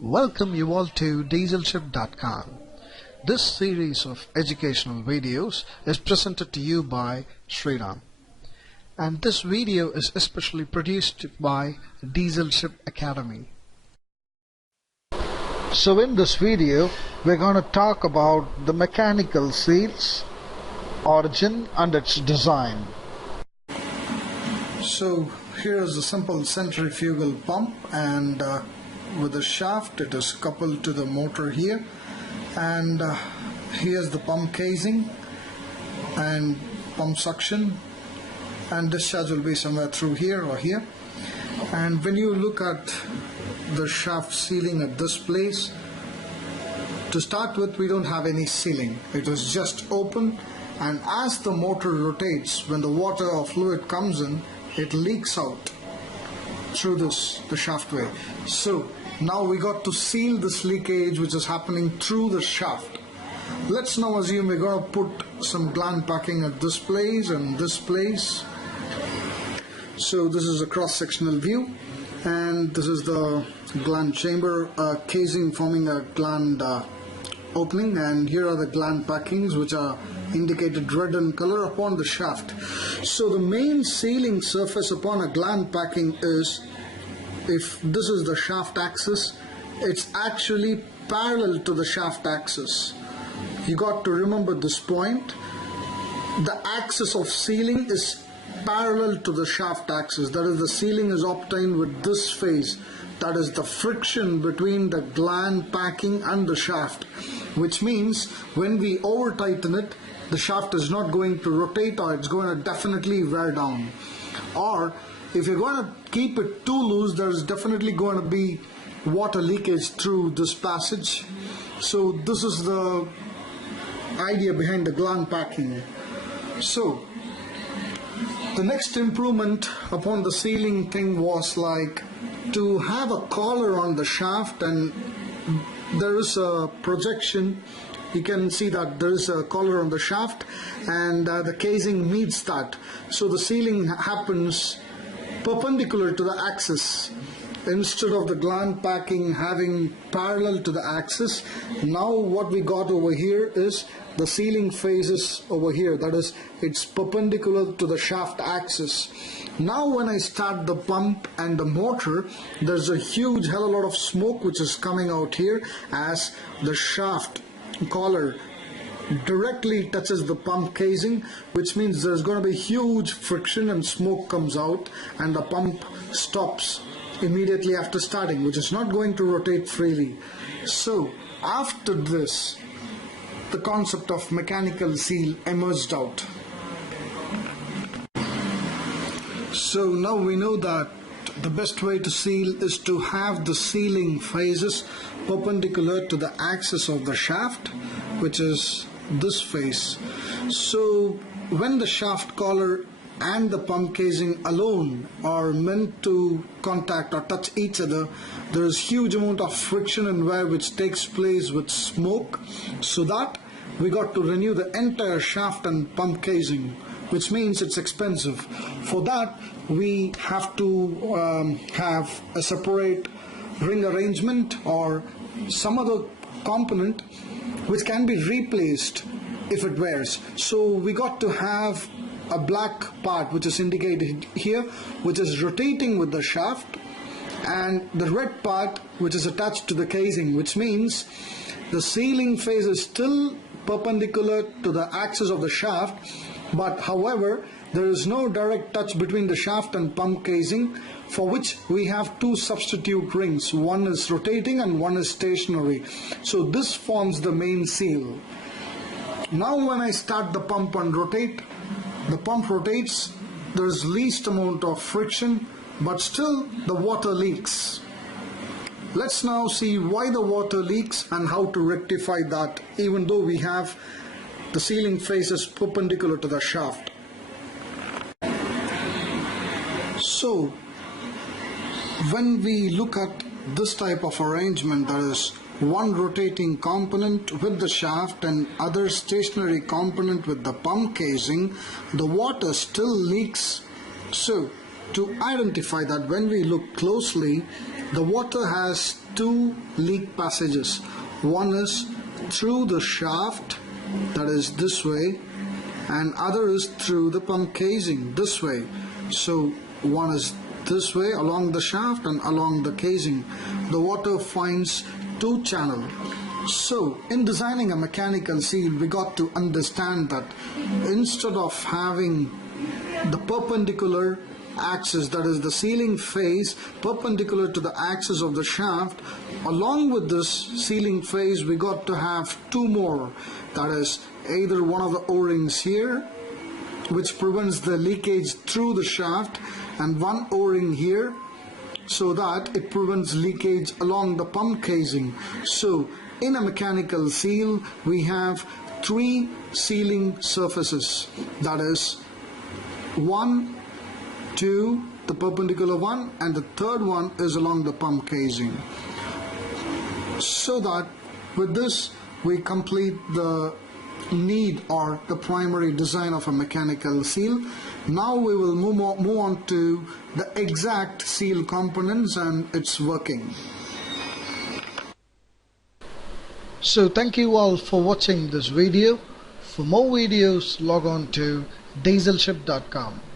Welcome you all to dieselship.com. This series of educational videos is presented to you by Sriram. And this video is especially produced by Dieselship Academy. So in this video, we're going to talk about the mechanical seals, origin and its design. So here is a simple centrifugal pump, and with the shaft it is coupled to the motor here, and here's the pump casing and pump suction, and discharge will be somewhere through here or here. And when you look at the shaft sealing at this place, to start with, we don't have any sealing. It is just open, and as the motor rotates, when the water or fluid comes in, it leaks out through the shaft way. So now we got to seal this leakage which is happening through the shaft. Let's now assume we're going to put some gland packing at this place and this place. So this is a cross-sectional view, and this is the gland chamber casing forming a gland opening, and here are the gland packings which are indicated red in color upon the shaft. So the main sealing surface upon a gland packing is, if this is the shaft axis, it's actually parallel to the shaft axis. You got to remember this point. The axis of sealing is parallel to the shaft axis. That is, the sealing is obtained with this phase. That is the friction between the gland packing and the shaft, which means when we over tighten it, the shaft is not going to rotate, or it's going to definitely wear down. Or if you're going to keep it too loose, there is definitely going to be water leakage through this passage. So this is the idea behind the gland packing. So the next improvement upon the sealing thing was like to have a collar on the shaft, and there is a projection. You can see that there is a collar on the shaft, and the casing meets that. So the sealing happens perpendicular to the axis. Instead of the gland packing having parallel to the axis, now what we got over here is the sealing phases over here. That is, it's perpendicular to the shaft axis. Now when I start the pump and the motor, there's a huge hell of a lot of smoke which is coming out here, as the shaft collar directly touches the pump casing, which means there's going to be huge friction and smoke comes out, and the pump stops immediately after starting, which is not going to rotate freely. So after this, the concept of mechanical seal emerged out. So now we know that the best way to seal is to have the sealing phases perpendicular to the axis of the shaft, which is this phase. So when the shaft collar and the pump casing alone are meant to contact or touch each other, there is huge amount of friction and wear which takes place with smoke, so that we got to renew the entire shaft and pump casing, which means it's expensive. For that, we have to have a separate ring arrangement or some other component which can be replaced if it wears. So we got to have a black part which is indicated here, which is rotating with the shaft, and the red part which is attached to the casing, which means the sealing phase is still perpendicular to the axis of the shaft, but however there is no direct touch between the shaft and pump casing, for which we have two substitute rings. One is rotating and one is stationary. So this forms the main seal. Now when I start the pump and rotate, the pump rotates, there is least amount of friction, but still the water leaks. Let's now see why the water leaks and how to rectify that, even though we have the sealing phases perpendicular to the shaft. So when we look at this type of arrangement, that is one rotating component with the shaft and other stationary component with the pump casing, the water still leaks. So to identify that, when we look closely, The water has two leak passages. One is through the shaft, that is this way, and other is through the pump casing this way. So one is this way along the shaft and along the casing. The water finds two channels. So in designing a mechanical seal, we got to understand that instead of having the perpendicular axis, that is the sealing face perpendicular to the axis of the shaft, along with this sealing face we got to have two more. That is either one of the O-rings here, which prevents the leakage through the shaft, and one O-ring here, so that it prevents leakage along the pump casing. So in a mechanical seal we have three sealing surfaces, that is 1, 2, the perpendicular one, and the third one is along the pump casing. So that with this we complete the need or the primary design of a mechanical seal. Now we will move on to the exact seal components and its working. So thank you all for watching this video. For more videos, log on to dieselship.com.